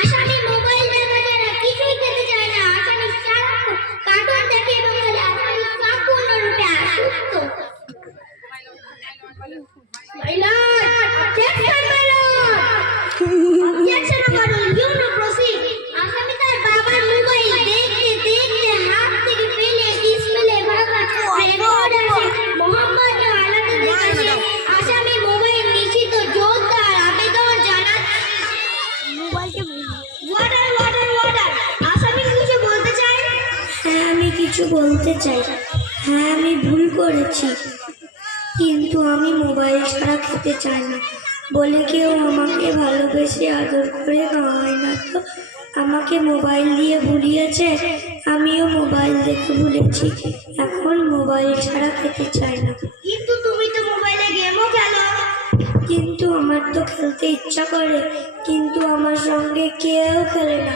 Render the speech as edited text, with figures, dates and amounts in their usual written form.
আসামি মোবাইল দেখা যায় না, কিছুই খেতে চায় না। আসামি সারাক্ষণ কার্টুন দেখে এবং বলে আসামি সম্পূর্ণরূপে অসুস্থ। My lord, objection, my lord. Objection overruled. You may proceed. আসামি তার বাবার মোবাইল দেখতে দেখতে হাত থেকে ফেলে ডিসপ্লে ভাঙা রেকর্ড আছে মোহাম্মদ আলাউদ্দিনের কাছে। আসামি মোবাইল নিশ্চিত জোরদার আবেদন জানাচ্ছে। ওয়ার্ডার আসামি কিছু বলতে চাই? হ্যাঁ, আমি কিছু বলতে চাই। হ্যাঁ, আমি ভুল করেছি, কিন্তু আমি মোবাইল ছাড়া খেতে চাই না বলে কেউ আমাকে ভালোবেসে আদর করে খাওয়ায় না, তো আমাকে মোবাইল দিয়ে ভুলিয়েছে, আমিও মোবাইল দেখে ভুলেছি। এখন মোবাইল ছাড়া খেতে চাই না। কিন্তু তুমি তো মোবাইলে গেমও খেলো। কিন্তু আমার তো খেলতে ইচ্ছা করে, কিন্তু আমার সঙ্গে কেউ খেলে না।